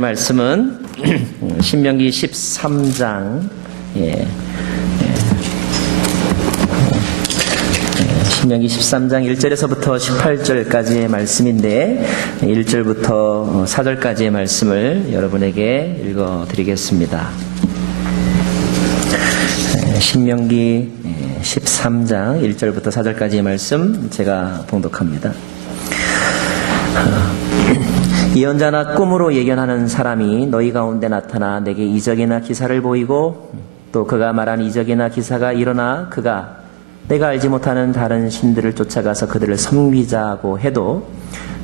말씀은 신명기 13장 신명기 13장 1절에서부터 18절까지의 말씀인데 1절부터 4절까지의 말씀을 여러분에게 읽어드리겠습니다. 신명기 13장 1절부터 4절까지의 말씀 제가 봉독합니다. 예언자나 꿈으로 예견하는 사람이 너희 가운데 나타나 내게 이적이나 기사를 보이고 또 그가 말한 이적이나 기사가 일어나 그가 내가 알지 못하는 다른 신들을 쫓아가서 그들을 섬기자고 해도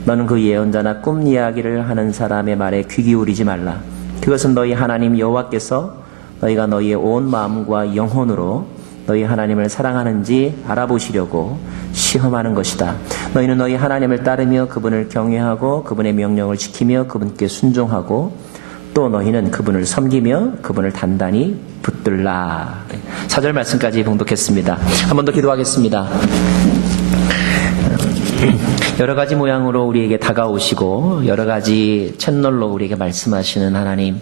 너는 그 예언자나 꿈 이야기를 하는 사람의 말에 귀 기울이지 말라. 그것은 너희 하나님 여호와께서 너희가 너희의 온 마음과 영혼으로 너희 하나님을 사랑하는지 알아보시려고 시험하는 것이다. 너희는 너희 하나님을 따르며 그분을 경외하고 그분의 명령을 지키며 그분께 순종하고 또 너희는 그분을 섬기며 그분을 단단히 붙들라. 4절 말씀까지 봉독했습니다. 한 번 더 기도하겠습니다. 여러 가지 모양으로 우리에게 다가오시고 여러 가지 채널로 우리에게 말씀하시는 하나님,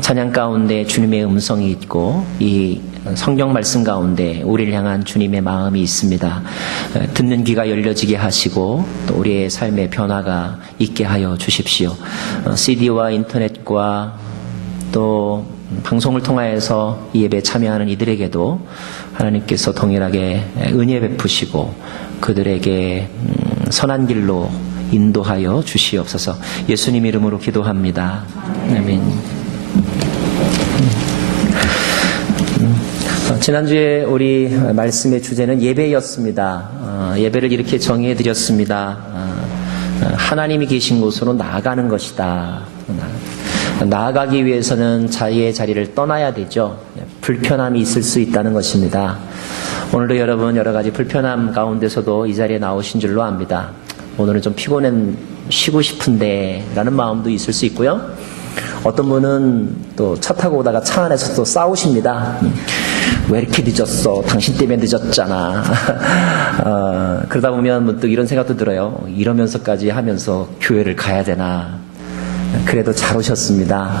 찬양 가운데 주님의 음성이 있고 이 성경 말씀 가운데 우리를 향한 주님의 마음이 있습니다. 듣는 귀가 열려지게 하시고 또 우리의 삶의 변화가 있게 하여 주십시오. CD와 인터넷과 또 방송을 통하여서 이 예배에 참여하는 이들에게도 하나님께서 동일하게 은혜 베푸시고 그들에게 선한 길로 인도하여 주시옵소서. 예수님 이름으로 기도합니다. 아멘. 지난주에 우리 말씀의 주제는 예배였습니다. 예배를 이렇게 정의해 드렸습니다. 하나님이 계신 곳으로 나아가는 것이다. 나아가기 위해서는 자기의 자리를 떠나야 되죠. 불편함이 있을 수 있다는 것입니다. 오늘도 여러분 여러 가지 불편함 가운데서도 이 자리에 나오신 줄로 압니다. 오늘은 좀 피곤해 쉬고 싶은데 라는 마음도 있을 수 있고요. 어떤 분은 또 차 타고 오다가 차 안에서 또 싸우십니다. 왜 이렇게 늦었어? 당신 때문에 늦었잖아. 그러다 보면 문득 이런 생각도 들어요. 이러면서까지 하면서 교회를 가야 되나. 그래도 잘 오셨습니다.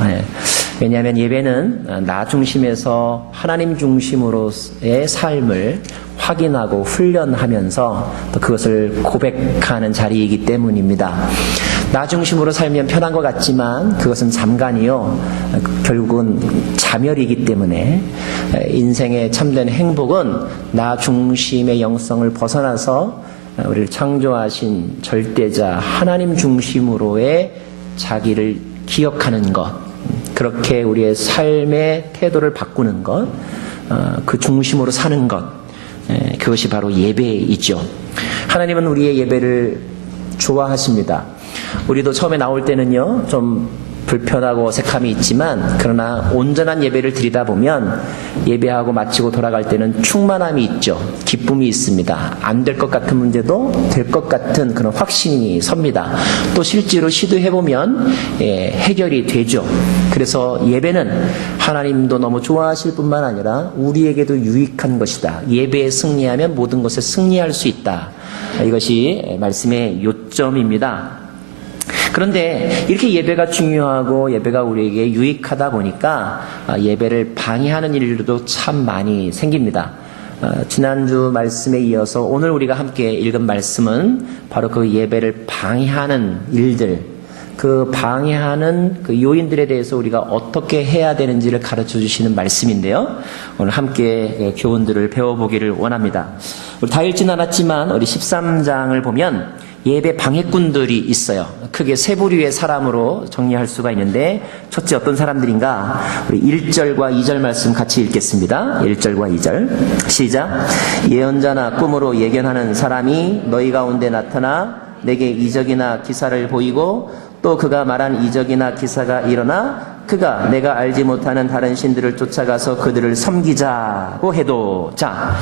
왜냐하면 예배는 나 중심에서 하나님 중심으로의 삶을 확인하고 훈련하면서 또 그것을 고백하는 자리이기 때문입니다. 나 중심으로 살면 편한 것 같지만 그것은 잠깐이요. 결국은 자멸이기 때문에 인생의 참된 행복은 나 중심의 영성을 벗어나서 우리를 창조하신 절대자 하나님 중심으로의 자기를 기억하는 것, 그렇게 우리의 삶의 태도를 바꾸는 것, 그 중심으로 사는 것, 그것이 바로 예배이죠. 하나님은 우리의 예배를 좋아하십니다. 우리도 처음에 나올 때는요, 좀 불편하고 어색함이 있지만 그러나 온전한 예배를 드리다 보면 예배하고 마치고 돌아갈 때는 충만함이 있죠. 기쁨이 있습니다. 안 될 것 같은 문제도 될 것 같은 그런 확신이 섭니다. 또 실제로 시도해보면 해결이 되죠. 그래서 예배는 하나님도 너무 좋아하실 뿐만 아니라 우리에게도 유익한 것이다. 예배에 승리하면 모든 것에 승리할 수 있다. 이것이 말씀의 요점입니다. 그런데 이렇게 예배가 중요하고 예배가 우리에게 유익하다 보니까 예배를 방해하는 일들도 참 많이 생깁니다. 지난주 말씀에 이어서 오늘 우리가 함께 읽은 말씀은 바로 그 예배를 방해하는 일들, 그 방해하는 그 요인들에 대해서 우리가 어떻게 해야 되는지를 가르쳐 주시는 말씀인데요. 오늘 함께 교훈들을 배워보기를 원합니다. 우리 다 읽진 않았지만 우리 13장을 보면 예배 방해꾼들이 있어요. 크게 세 부류의 사람으로 정리할 수가 있는데 첫째 어떤 사람들인가? 우리 1절과 2절 말씀 같이 읽겠습니다. 1절과 2절 시작. 예언자나 꿈으로 예견하는 사람이 너희 가운데 나타나 내게 이적이나 기사를 보이고 또 그가 말한 이적이나 기사가 일어나 그가 내가 알지 못하는 다른 신들을 쫓아가서 그들을 섬기자고 해도, 자,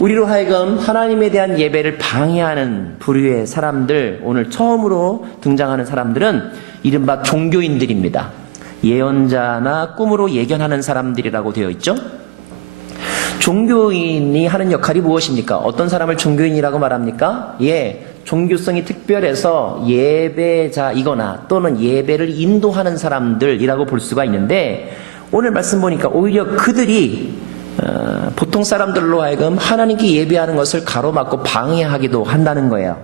우리로 하여금 하나님에 대한 예배를 방해하는 부류의 사람들, 오늘 처음으로 등장하는 사람들은 이른바 종교인들입니다. 예언자나 꿈으로 예견하는 사람들이라고 되어 있죠. 종교인이 하는 역할이 무엇입니까? 어떤 사람을 종교인이라고 말합니까? 종교성이 특별해서 예배자이거나 또는 예배를 인도하는 사람들이라고 볼 수가 있는데, 오늘 말씀 보니까 오히려 그들이 보통 사람들로 하여금 하나님께 예배하는 것을 가로막고 방해하기도 한다는 거예요.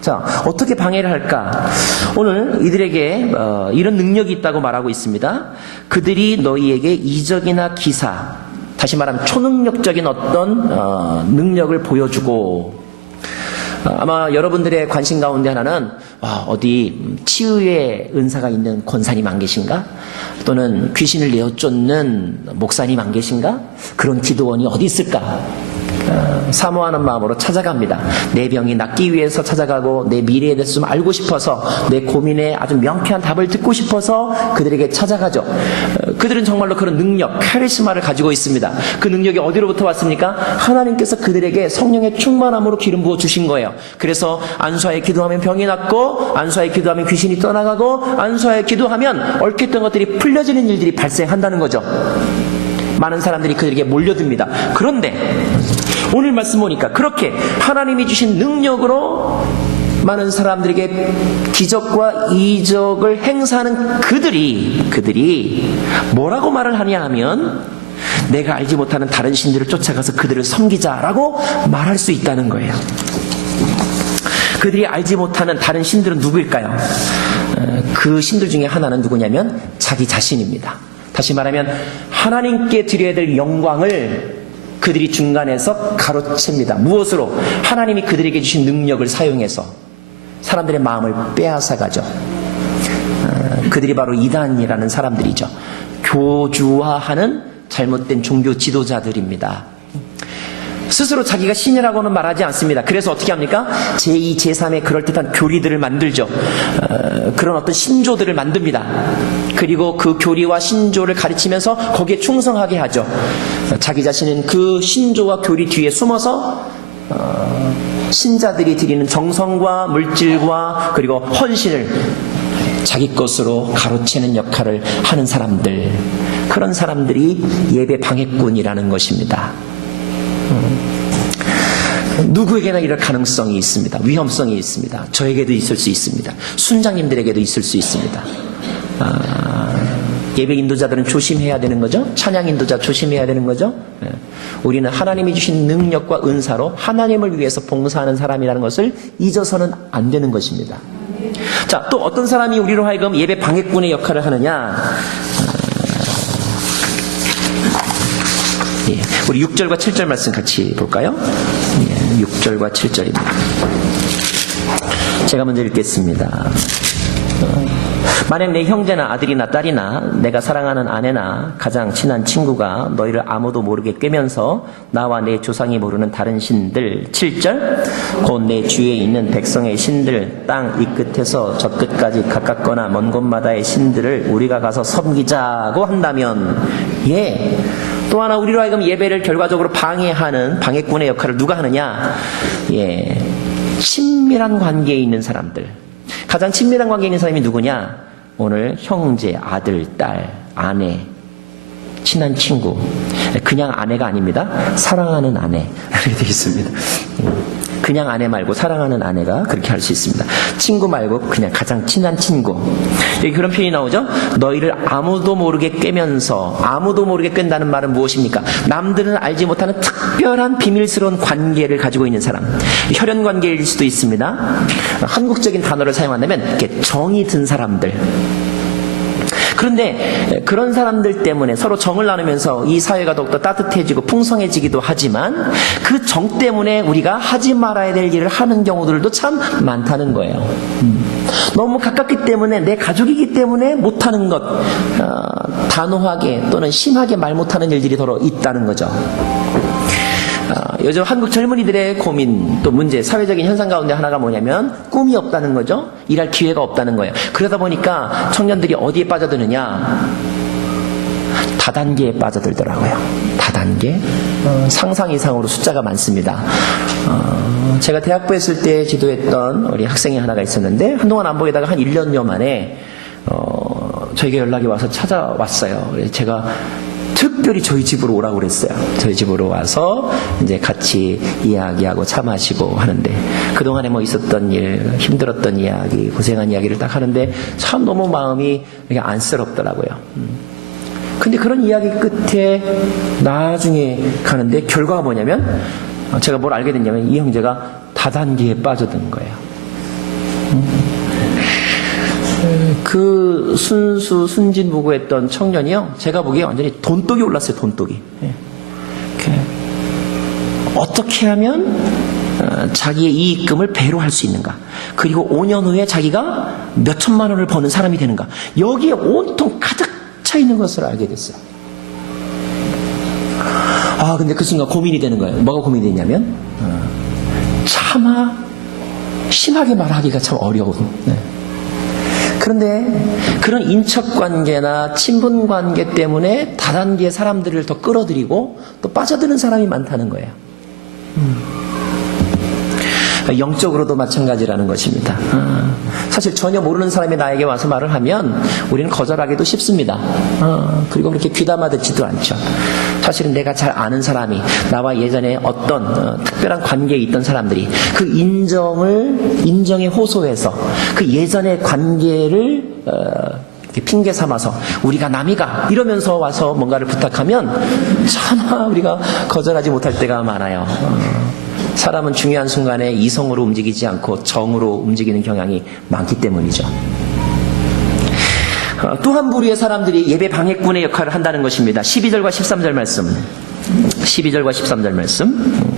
자, 어떻게 방해를 할까? 오늘 이들에게 이런 능력이 있다고 말하고 있습니다. 그들이 너희에게 이적이나 기사, 다시 말하면 초능력적인 어떤 능력을 보여주고, 아마 여러분들의 관심 가운데 하나는 어디 치유의 은사가 있는 권사님 안 계신가? 또는 귀신을 내어 쫓는 목사님 안 계신가? 그런 기도원이 어디 있을까? 사모하는 마음으로 찾아갑니다. 내 병이 낫기 위해서 찾아가고, 내 미래에 대해서 좀 알고 싶어서, 내 고민에 아주 명쾌한 답을 듣고 싶어서 그들에게 찾아가죠. 그들은 정말로 그런 능력, 카리스마를 가지고 있습니다. 그 능력이 어디로부터 왔습니까? 하나님께서 그들에게 성령의 충만함으로 기름 부어 주신 거예요. 그래서 안수하여 기도하면 병이 낫고, 안수하여 기도하면 귀신이 떠나가고, 안수하여 기도하면 얽혔던 것들이 풀려지는 일들이 발생한다는 거죠. 많은 사람들이 그들에게 몰려듭니다. 그런데 오늘 말씀 보니까 그렇게 하나님이 주신 능력으로 많은 사람들에게 기적과 이적을 행사하는 그들이 뭐라고 말을 하냐 하면, 내가 알지 못하는 다른 신들을 쫓아가서 그들을 섬기자라고 말할 수 있다는 거예요. 그들이 알지 못하는 다른 신들은 누구일까요? 그 신들 중에 하나는 누구냐면 자기 자신입니다. 다시 말하면 하나님께 드려야 될 영광을 그들이 중간에서 가로챕니다. 무엇으로? 하나님이 그들에게 주신 능력을 사용해서 사람들의 마음을 빼앗아가죠. 그들이 바로 이단이라는 사람들이죠. 교주화하는 잘못된 종교 지도자들입니다. 스스로 자기가 신이라고는 말하지 않습니다. 그래서 어떻게 합니까? 제2, 제3의 그럴듯한 교리들을 만들죠. 그런 어떤 신조들을 만듭니다. 그리고 그 교리와 신조를 가르치면서 거기에 충성하게 하죠. 자기 자신은 그 신조와 교리 뒤에 숨어서 신자들이 드리는 정성과 물질과 그리고 헌신을 자기 것으로 가로채는 역할을 하는 사람들, 그런 사람들이 예배 방해꾼이라는 것입니다. 누구에게나 이럴 가능성이 있습니다. 위험성이 있습니다. 저에게도 있을 수 있습니다. 순장님들에게도 있을 수 있습니다. 예배 인도자들은 조심해야 되는 거죠. 찬양 인도자 조심해야 되는 거죠. 우리는 하나님이 주신 능력과 은사로 하나님을 위해서 봉사하는 사람이라는 것을 잊어서는 안 되는 것입니다. 자, 또 어떤 사람이 우리로 하여금 예배 방해꾼의 역할을 하느냐? 우리 6절과 7절 말씀 같이 볼까요? 6절과 7절입니다. 제가 먼저 읽겠습니다. 만약 내 형제나 아들이나 딸이나 내가 사랑하는 아내나 가장 친한 친구가 너희를 아무도 모르게 꿰면서 나와 내 조상이 모르는 다른 신들, 7절, 곧 내 주위에 있는 백성의 신들, 땅 이 끝에서 저 끝까지 가깝거나 먼 곳마다의 신들을 우리가 가서 섬기자고 한다면, 또 하나 우리로 하여금 예배를 결과적으로 방해하는 방해꾼의 역할을 누가 하느냐? 친밀한 관계에 있는 사람들. 가장 친밀한 관계에 있는 사람이 누구냐? 오늘 형제, 아들, 딸, 아내, 친한 친구. 그냥 아내가 아닙니다. 사랑하는 아내. 이렇게 되어 있습니다. 그냥 아내 말고 사랑하는 아내가 그렇게 할 수 있습니다. 친구 말고 그냥 가장 친한 친구. 여기 그런 표현이 나오죠. 너희를 아무도 모르게 꿰면서, 아무도 모르게 꿰는다는 말은 무엇입니까? 남들은 알지 못하는 특별한 비밀스러운 관계를 가지고 있는 사람. 혈연 관계일 수도 있습니다. 한국적인 단어를 사용한다면 이렇게 정이 든 사람들. 그런데 그런 사람들 때문에 서로 정을 나누면서 이 사회가 더욱더 따뜻해지고 풍성해지기도 하지만, 그 정 때문에 우리가 하지 말아야 될 일을 하는 경우들도 참 많다는 거예요. 너무 가깝기 때문에, 내 가족이기 때문에 못하는 것, 단호하게 또는 심하게 말 못하는 일들이 더러 있다는 거죠. 요즘 한국 젊은이들의 고민, 또 문제, 사회적인 현상 가운데 하나가 뭐냐면 꿈이 없다는 거죠. 일할 기회가 없다는 거예요. 그러다 보니까 청년들이 어디에 빠져드느냐? 다단계에 빠져들더라고요. 다단계? 상상 이상으로 숫자가 많습니다. 제가 대학부에 있을 때 지도했던 우리 학생이 하나가 있었는데, 한동안 안 보이다가 한 1년여 만에 저에게 연락이 와서 찾아왔어요. 제가 특별히 저희 집으로 오라고 그랬어요. 저희 집으로 와서 이제 같이 이야기하고 차 마시고 하는데, 그동안에 뭐 있었던 일, 힘들었던 이야기, 고생한 이야기를 딱 하는데 참 너무 마음이 이렇게 안쓰럽더라고요. 근데 그런 이야기 끝에 나중에 가는데 결과가 뭐냐면, 제가 뭘 알게 됐냐면 이 형제가 다단계에 빠져든 거예요. 그 순진무구했던 청년이요, 제가 보기에 완전히 돈독이 올랐어요. 돈독이. 어떻게 하면 자기의 이익금을 배로 할 수 있는가, 그리고 5년 후에 자기가 몇 천만 원을 버는 사람이 되는가, 여기에 온통 가득 차 있는 것을 알게 됐어요. 근데 그 순간 고민이 되는 거예요. 뭐가 고민이 되냐면, 차마 심하게 말하기가 참 어려운. 그런데 그런 인척관계나 친분관계 때문에 다단계의 사람들을 더 끌어들이고 또 빠져드는 사람이 많다는 거예요. 영적으로도 마찬가지라는 것입니다. 사실 전혀 모르는 사람이 나에게 와서 말을 하면 우리는 거절하기도 쉽습니다. 그리고 그렇게 귀담아 듣지도 않죠. 사실은 내가 잘 아는 사람이, 나와 예전에 어떤 특별한 관계에 있던 사람들이 그 인정에 호소해서 그 예전의 관계를 핑계 삼아서 우리가 남이가 이러면서 와서 뭔가를 부탁하면 차마 우리가 거절하지 못할 때가 많아요. 사람은 중요한 순간에 이성으로 움직이지 않고 정으로 움직이는 경향이 많기 때문이죠. 또 한 부류의 사람들이 예배 방해꾼의 역할을 한다는 것입니다. 12절과 13절 말씀. 12절과 13절 말씀.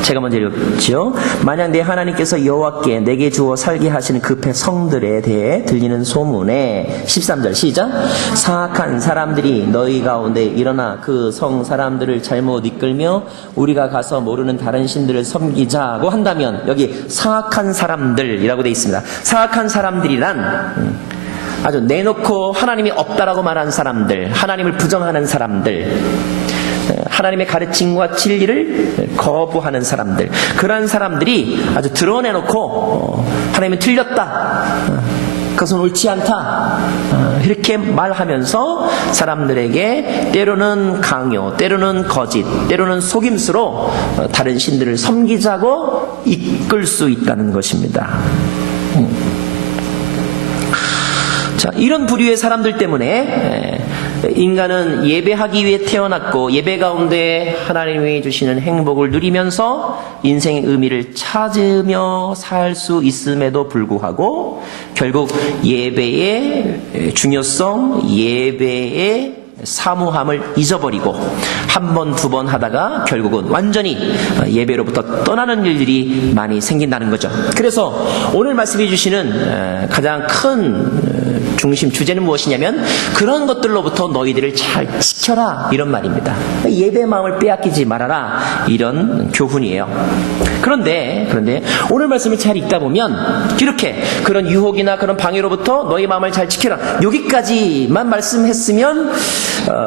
제가 먼저 읽었죠. 만약 내 하나님께서 여호와께 내게 주어 살게 하시는 그 백성들에 대해 들리는 소문에, 13절 시작. 사악한 사람들이 너희 가운데 일어나 그 성 사람들을 잘못 이끌며 우리가 가서 모르는 다른 신들을 섬기자고 한다면, 여기 사악한 사람들이라고 되어 있습니다. 사악한 사람들이란 아주 내놓고 하나님이 없다라고 말하는 사람들, 하나님을 부정하는 사람들, 하나님의 가르침과 진리를 거부하는 사람들, 그러한 사람들이 아주 드러내놓고 하나님은 틀렸다, 그것은 옳지 않다, 이렇게 말하면서 사람들에게 때로는 강요, 때로는 거짓, 때로는 속임수로 다른 신들을 섬기자고 이끌 수 있다는 것입니다. 자, 이런 부류의 사람들 때문에 인간은 예배하기 위해 태어났고 예배 가운데 하나님이 주시는 행복을 누리면서 인생의 의미를 찾으며 살 수 있음에도 불구하고 결국 예배의 중요성, 예배의 사무함을 잊어버리고 한 번, 두 번 하다가 결국은 완전히 예배로부터 떠나는 일들이 많이 생긴다는 거죠. 그래서 오늘 말씀해 주시는 가장 큰 중심 주제는 무엇이냐면, 그런 것들로부터 너희들을 잘 지켜라, 이런 말입니다. 예배 마음을 빼앗기지 말아라, 이런 교훈이에요. 그런데 오늘 말씀을 잘 읽다 보면 이렇게 그런 유혹이나 그런 방해로부터 너희 마음을 잘 지켜라, 여기까지만 말씀했으면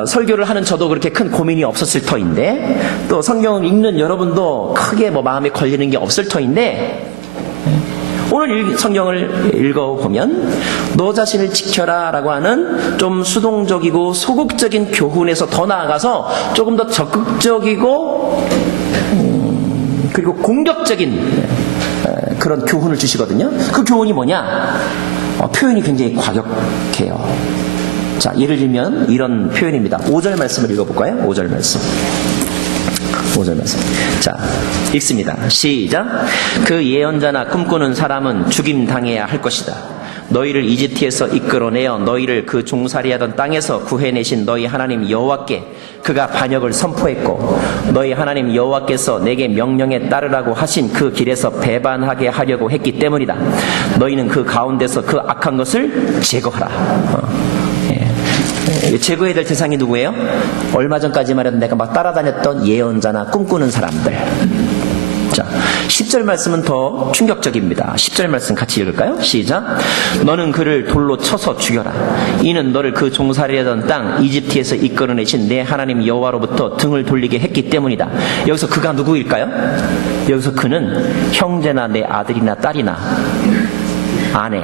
설교를 하는 저도 그렇게 큰 고민이 없었을 터인데, 또 성경을 읽는 여러분도 크게 뭐 마음에 걸리는 게 없을 터인데, 오늘 성경을 읽어보면 너 자신을 지켜라 라고 하는 좀 수동적이고 소극적인 교훈에서 더 나아가서 조금 더 적극적이고 그리고 공격적인 그런 교훈을 주시거든요. 그 교훈이 뭐냐? 표현이 굉장히 과격해요. 자, 예를 들면 이런 표현입니다. 5절 말씀을 읽어볼까요? 5절 말씀. 자, 읽습니다. 시작. 그 예언자나 꿈꾸는 사람은 죽임당해야 할 것이다. 너희를 이집트에서 이끌어내어 너희를 그 종살이하던 땅에서 구해내신 너희 하나님 여호와께 그가 반역을 선포했고, 너희 하나님 여호와께서 내게 명령에 따르라고 하신 그 길에서 배반하게 하려고 했기 때문이다. 너희는 그 가운데서 그 악한 것을 제거하라. 제거해야 될 대상이 누구예요? 얼마 전까지만 해도 내가 막 따라다녔던 예언자나 꿈꾸는 사람들. 자, 10절 말씀은 더 충격적입니다. 10절 말씀 같이 읽을까요? 시작. 너는 그를 돌로 쳐서 죽여라. 이는 너를 그 종살이하던 땅 이집트에서 이끌어내신 내 하나님 여호와로부터 등을 돌리게 했기 때문이다. 여기서 그가 누구일까요? 여기서 그는 형제나 내 아들이나 딸이나 아내,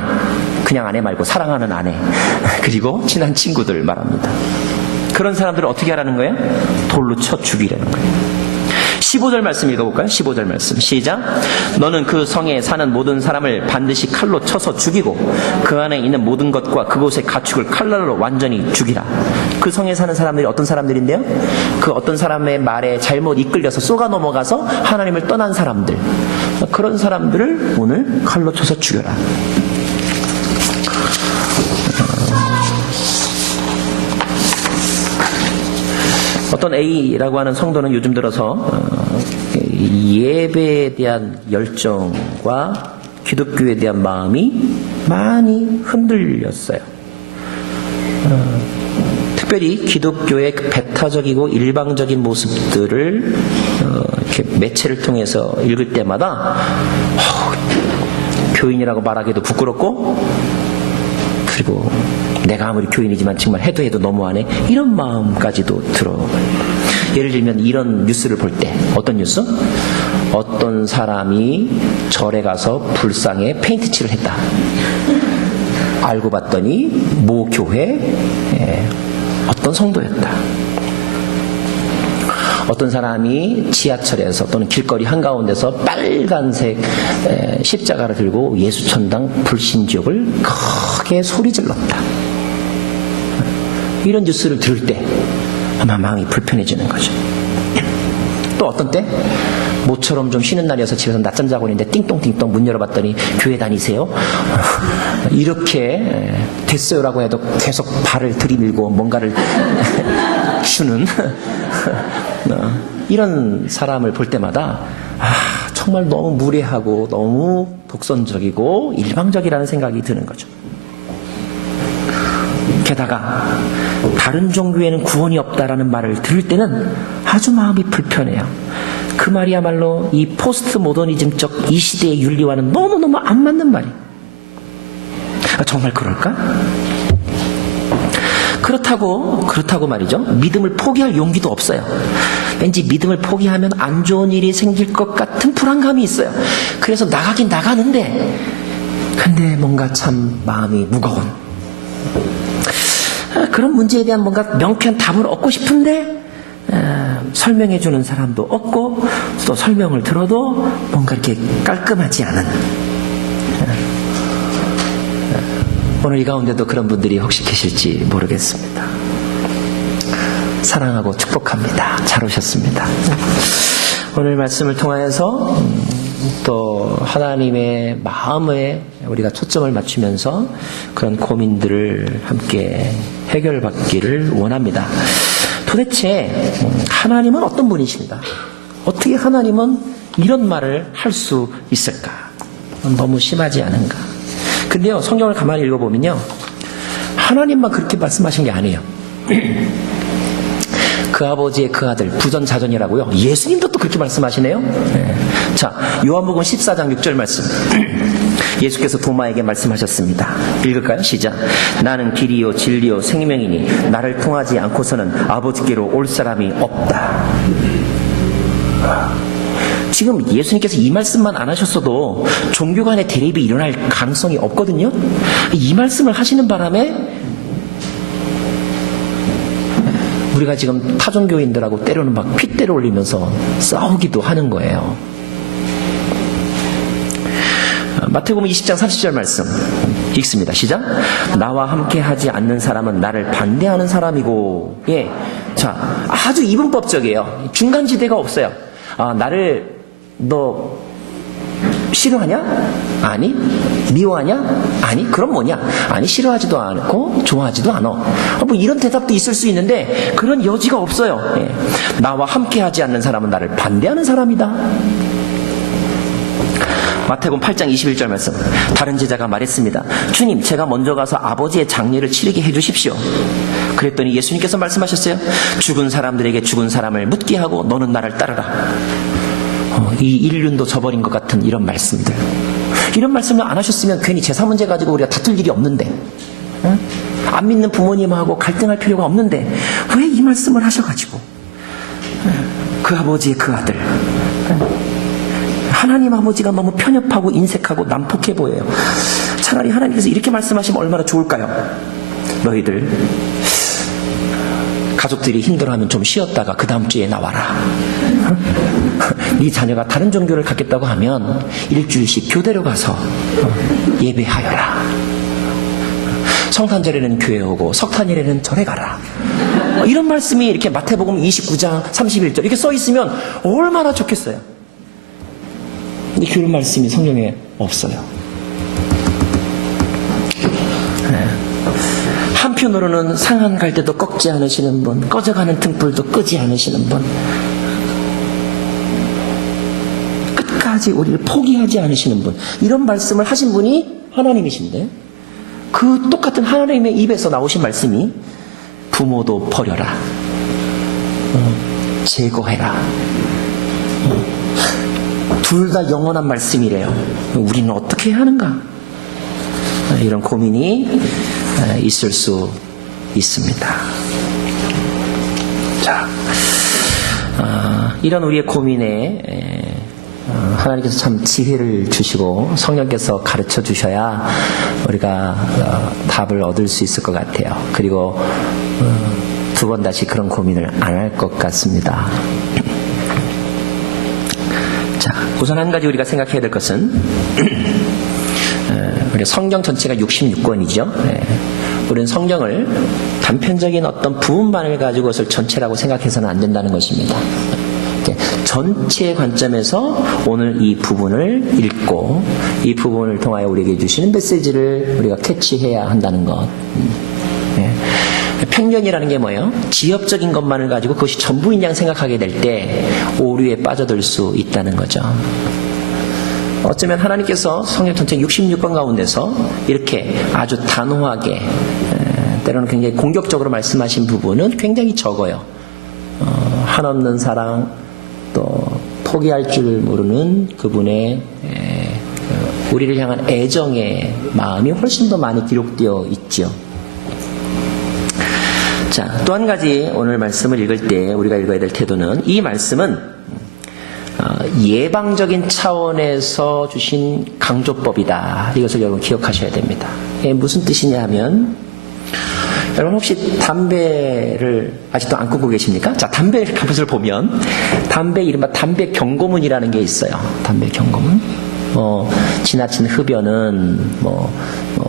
그냥 아내 말고 사랑하는 아내, 그리고 친한 친구들 말합니다. 그런 사람들을 어떻게 하라는 거예요? 돌로 쳐 죽이라는 거예요. 15절 말씀 읽어볼까요? 15절 말씀 시작. 너는 그 성에 사는 모든 사람을 반드시 칼로 쳐서 죽이고 그 안에 있는 모든 것과 그곳의 가축을 칼날로 완전히 죽이라. 그 성에 사는 사람들이 어떤 사람들인데요? 그 어떤 사람의 말에 잘못 이끌려서 쏘가 넘어가서 하나님을 떠난 사람들, 그런 사람들을 오늘 칼로 쳐서 죽여라. 어떤 A라고 하는 성도는 요즘 들어서 예배에 대한 열정과 기독교에 대한 마음이 많이 흔들렸어요. 특별히 기독교의 배타적이고 일방적인 모습들을 이렇게 매체를 통해서 읽을 때마다 교인이라고 말하기도 부끄럽고, 그리고 내가 아무리 교인이지만 정말 해도 너무하네, 이런 마음까지도 들어. 예를 들면 이런 뉴스를 볼 때, 어떤 뉴스? 어떤 사람이 절에 가서 불상에 페인트칠을 했다. 알고 봤더니 모 교회 어떤 성도였다. 어떤 사람이 지하철에서 또는 길거리 한가운데서 빨간색 십자가를 들고 예수천당 불신지옥을 크게 소리질렀다. 이런 뉴스를 들을 때 아마 마음이 불편해지는 거죠. 또 어떤 때 모처럼 좀 쉬는 날이어서 집에서 낮잠 자고 있는데 띵똥띵똥 문 열어봤더니 교회 다니세요? 이렇게 됐어요라고 해도 계속 발을 들이밀고 뭔가를 주는 이런 사람을 볼 때마다 정말 너무 무례하고 너무 독선적이고 일방적이라는 생각이 드는 거죠. 게다가 다른 종교에는 구원이 없다라는 말을 들을 때는 아주 마음이 불편해요. 그 말이야말로 이 포스트 모더니즘적 이 시대의 윤리와는 너무너무 안 맞는 말이에요. 정말 그럴까? 그렇다고 말이죠. 믿음을 포기할 용기도 없어요. 왠지 믿음을 포기하면 안 좋은 일이 생길 것 같은 불안감이 있어요. 그래서 나가긴 나가는데, 근데 뭔가 참 마음이 무거운 그런 문제에 대한 뭔가 명쾌한 답을 얻고 싶은데 설명해 주는 사람도 없고, 또 설명을 들어도 뭔가 이렇게 깔끔하지 않은, 오늘 이 가운데도 그런 분들이 혹시 계실지 모르겠습니다. 사랑하고 축복합니다. 잘 오셨습니다. 오늘 말씀을 통하여서 또 하나님의 마음에 우리가 초점을 맞추면서 그런 고민들을 함께 해결받기를 원합니다. 도대체 하나님은 어떤 분이신가? 어떻게 하나님은 이런 말을 할 수 있을까? 너무 심하지 않은가? 근데요, 성경을 가만히 읽어보면요, 하나님만 그렇게 말씀하신 게 아니에요. 그 아버지의 그 아들 부전자전이라고요. 예수님도 또 그렇게 말씀하시네요. 네. 자, 요한복음 14장 6절 말씀. 예수께서 도마에게 말씀하셨습니다. 읽을까요? 시작. 나는 길이요 진리요 생명이니 나를 통하지 않고서는 아버지께로 올 사람이 없다. 지금 예수님께서 이 말씀만 안 하셨어도 종교 간의 대립이 일어날 가능성이 없거든요. 이 말씀을 하시는 바람에 우리가 지금 타종교인들하고 때로는 막 핏대를 올리면서 싸우기도 하는 거예요. 마태복음 20장 30절 말씀 읽습니다. 시작. 나와 함께 하지 않는 사람은 나를 반대하는 사람이고. 예, 자, 아주 이분법적이에요. 중간지대가 없어요. 나를 너 싫어하냐? 아니. 미워하냐? 아니. 그럼 뭐냐? 아니, 싫어하지도 않고 좋아하지도 않아. 뭐 이런 대답도 있을 수 있는데 그런 여지가 없어요. 예. 나와 함께하지 않는 사람은 나를 반대하는 사람이다. 마태복음 8장 21절 말씀. 다른 제자가 말했습니다. 주님, 제가 먼저 가서 아버지의 장례를 치르게 해주십시오. 그랬더니 예수님께서 말씀하셨어요. 죽은 사람들에게 죽은 사람을 묻게 하고 너는 나를 따르라. 이 인륜도 저버린 것 같은 이런 말씀들. 이런 말씀을 안 하셨으면 괜히 제사 문제 가지고 우리가 다툴 일이 없는데, 안 믿는 부모님하고 갈등할 필요가 없는데 왜 이 말씀을 하셔가지고 그 아버지의 그 아들, 하나님 아버지가 너무 편협하고 인색하고 난폭해 보여요. 차라리 하나님께서 이렇게 말씀하시면 얼마나 좋을까요? 너희들 가족들이 힘들어하면 좀 쉬었다가 그 다음 주에 나와라. 네 자녀가 다른 종교를 갖겠다고 하면 일주일씩 교대로 가서 예배하여라. 성탄절에는 교회 오고 석탄일에는 절에 가라. 이런 말씀이 이렇게 마태복음 29장 31절 이렇게 써 있으면 얼마나 좋겠어요. 근데 그런 말씀이 성경에 없어요. 한편으로는 상한 갈 때도 꺾지 않으시는 분, 꺼져가는 등불도 끄지 않으시는 분, 끝까지 우리를 포기하지 않으시는 분, 이런 말씀을 하신 분이 하나님이신데 그 똑같은 하나님의 입에서 나오신 말씀이 부모도 버려라, 제거해라, 둘 다 영원한 말씀이래요. 우리는 어떻게 해야 하는가? 이런 고민이 있을 수 있습니다. 자, 이런 우리의 고민에 하나님께서 참 지혜를 주시고 성령께서 가르쳐 주셔야 우리가 답을 얻을 수 있을 것 같아요. 그리고 두 번 다시 그런 고민을 안 할 것 같습니다. 자, 우선 한 가지 우리가 생각해야 될 것은 우리 성경 전체가 66권이죠. 우리는 성경을 단편적인 어떤 부분만을 가지고 그것을 전체라고 생각해서는 안 된다는 것입니다. 전체의 관점에서 오늘 이 부분을 읽고 이 부분을 통하여 우리에게 주시는 메시지를 우리가 캐치해야 한다는 것. 편견이라는 게 뭐예요? 지엽적인 것만을 가지고 그것이 전부인 양 생각하게 될 때 오류에 빠져들 수 있다는 거죠. 어쩌면 하나님께서 성경 전체 66권 가운데서 이렇게 아주 단호하게 때로는 굉장히 공격적으로 말씀하신 부분은 굉장히 적어요. 한없는 사랑, 또 포기할 줄 모르는 그분의 우리를 향한 애정의 마음이 훨씬 더 많이 기록되어 있죠. 자, 또 한 가지 오늘 말씀을 읽을 때 우리가 읽어야 될 태도는, 이 말씀은 예방적인 차원에서 주신 강조법이다. 이것을 여러분 기억하셔야 됩니다. 이게 무슨 뜻이냐 하면, 여러분 혹시 담배를 아직도 안 끊고 계십니까? 자, 담배 값을 보면 이른바 담배 경고문이라는 게 있어요. 담배 경고문. 지나친 흡연은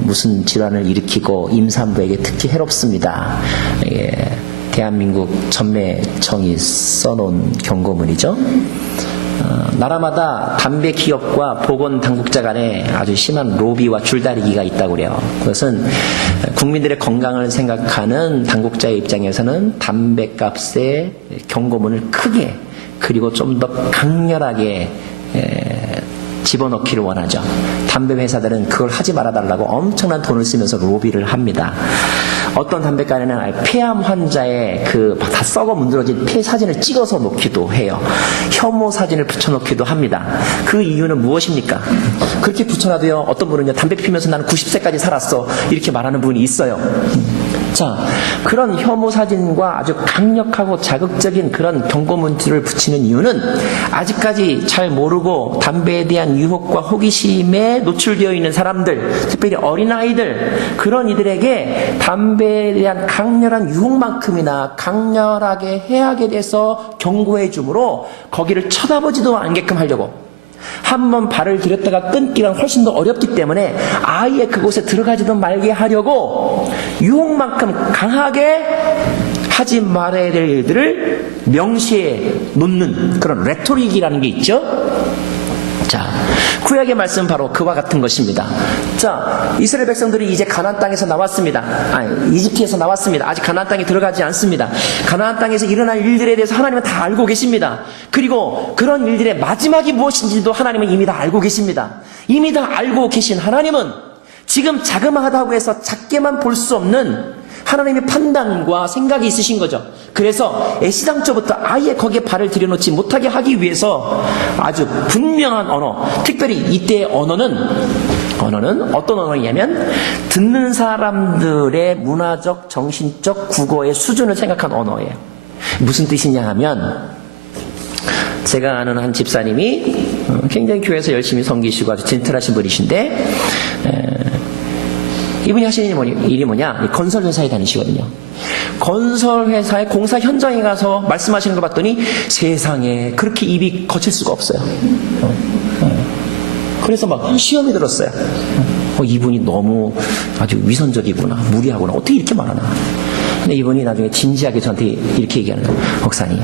무슨 질환을 일으키고 임산부에게 특히 해롭습니다. 이게 대한민국 전매청이 써놓은 경고문이죠. 나라마다 담배 기업과 보건당국자 간에 아주 심한 로비와 줄다리기가 있다고 그래요. 그것은 국민들의 건강을 생각하는 당국자의 입장에서는 담배값의 경고문을 크게 그리고 좀 더 강렬하게 집어넣기를 원하죠. 담배 회사들은 그걸 하지 말아달라고 엄청난 돈을 쓰면서 로비를 합니다. 어떤 담배가에는 폐암 환자의 다 썩어 문드러진 폐 사진을 찍어서 놓기도 해요. 혐오 사진을 붙여놓기도 합니다. 그 이유는 무엇입니까? 그렇게 붙여놔도요, 어떤 분은요, 담배 피면서 나는 90세까지 살았어, 이렇게 말하는 분이 있어요. 자, 그런 혐오 사진과 아주 강력하고 자극적인 그런 경고문들을 붙이는 이유는 아직까지 잘 모르고 담배에 대한 유혹과 호기심에 노출되어 있는 사람들, 특별히 어린아이들, 그런 이들에게 담배에 대한 강렬한 유혹만큼이나 강렬하게 해하게 돼서 경고해 주므로 거기를 쳐다보지도 않게끔 하려고, 한번 발을 들였다가 끊기가 훨씬 더 어렵기 때문에 아예 그곳에 들어가지도 말게 하려고 유혹만큼 강하게 하지 말아야 될 일들을 명시해 놓는 그런 레토릭이라는 게 있죠. 자, 구약의 말씀은 바로 그와 같은 것입니다. 자, 이스라엘 백성들이 이제 가나안 땅에서 나왔습니다. 이집트에서 나왔습니다. 아직 가나안 땅에 들어가지 않습니다. 가나안 땅에서 일어날 일들에 대해서 하나님은 다 알고 계십니다. 그리고 그런 일들의 마지막이 무엇인지도 하나님은 이미 다 알고 계십니다. 이미 다 알고 계신 하나님은 지금 자그마하다고 해서 작게만 볼 수 없는 하나님의 판단과 생각이 있으신 거죠. 그래서 애시당초부터 아예 거기에 발을 들여놓지 못하게 하기 위해서 아주 분명한 언어, 특별히 이때의 언어는 어떤 언어냐면 듣는 사람들의 문화적, 정신적, 국어의 수준을 생각한 언어예요. 무슨 뜻이냐 하면, 제가 아는 한 집사님이 굉장히 교회에서 열심히 섬기시고 아주 젠틀하신 분이신데, 이분이 하시는 일이 뭐냐? 건설회사에 다니시거든요. 건설회사의 공사 현장에 가서 말씀하시는 거 봤더니 세상에 그렇게 입이 거칠 수가 없어요. 그래서 막 시험이 들었어요. 이분이 너무 아주 위선적이구나, 무리하구나, 어떻게 이렇게 말하나. 근데 이분이 나중에 진지하게 저한테 이렇게 얘기하는 거예요. 목사님,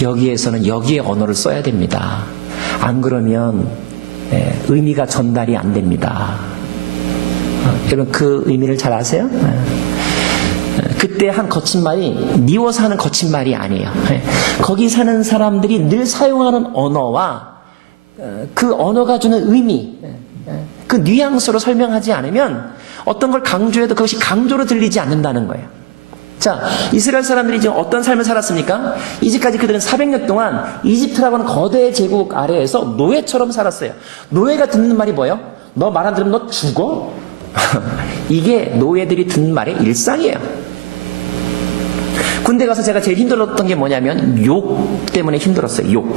여기에서는 여기의 언어를 써야 됩니다. 안 그러면 의미가 전달이 안 됩니다. 여러분 그 의미를 잘 아세요? 그때 한 거친 말이 미워서 하는 거친 말이 아니에요. 거기 사는 사람들이 늘 사용하는 언어와 그 언어가 주는 의미, 그 뉘앙스로 설명하지 않으면 어떤 걸 강조해도 그것이 강조로 들리지 않는다는 거예요. 자, 이스라엘 사람들이 지금 어떤 삶을 살았습니까? 이제까지 그들은 400년 동안 이집트라고 하는 거대 제국 아래에서 노예처럼 살았어요. 노예가 듣는 말이 뭐예요? 너 말 안 들으면 너 죽어? 이게 노예들이 듣는 말의 일상이에요. 군대 가서 제가 제일 힘들었던 게 뭐냐면 욕 때문에 힘들었어요. 욕.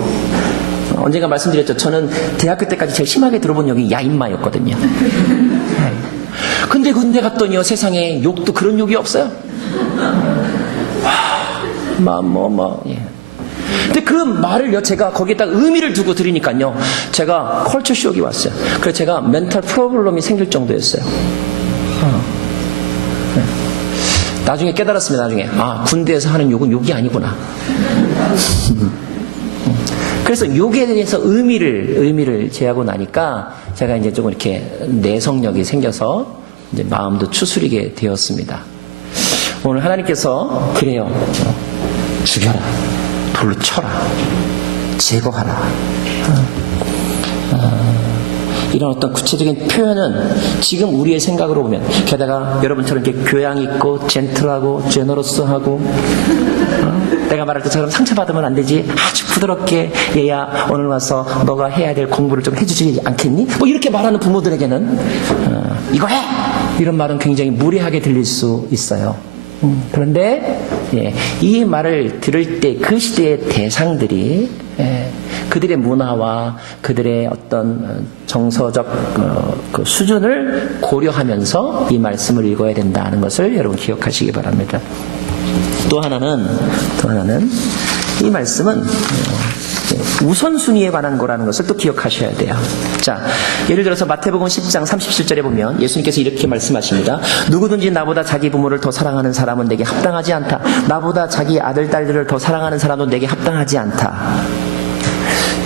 언젠가 말씀드렸죠. 저는 대학교 때까지 제일 심하게 들어본 욕이 야 임마였거든요. 근데 군대 갔더니요, 세상에 욕도 그런 욕이 없어요. 예. 근데 그 말을요, 제가 거기에다 의미를 두고 들으니까요, 제가 컬처 쇼크가 왔어요. 그래서 제가 멘탈 프로블럼이 생길 정도였어요. 나중에 깨달았습니다. 나중에 군대에서 하는 욕은 욕이 아니구나. 그래서 욕에 대해서 의미를 제하고 나니까 제가 이제 조금 이렇게 내성력이 생겨서 이제 마음도 추스리게 되었습니다. 오늘 하나님께서 그래요. 죽여라. 돌로 쳐라. 제거하라. 이런 어떤 구체적인 표현은 지금 우리의 생각으로 보면, 게다가 여러분처럼 이렇게 교양 있고 젠틀하고 제너러스하고 내가 말할 때처럼 상처받으면 안 되지, 아주 부드럽게 얘야 오늘 와서 너가 해야 될 공부를 좀 해주지 않겠니? 뭐 이렇게 말하는 부모들에게는 이거 해! 이런 말은 굉장히 무례하게 들릴 수 있어요. 그런데 이 말을 들을 때 그 시대의 대상들이 그들의 문화와 그들의 어떤 정서적 그 수준을 고려하면서 이 말씀을 읽어야 된다는 것을 여러분 기억하시기 바랍니다. 또 하나는 이 말씀은 우선순위에 관한 거라는 것을 또 기억하셔야 돼요. 자, 예를 들어서 마태복음 10장 37절에 보면 예수님께서 이렇게 말씀하십니다. 누구든지 나보다 자기 부모를 더 사랑하는 사람은 내게 합당하지 않다. 나보다 자기 아들, 딸들을 더 사랑하는 사람은 내게 합당하지 않다.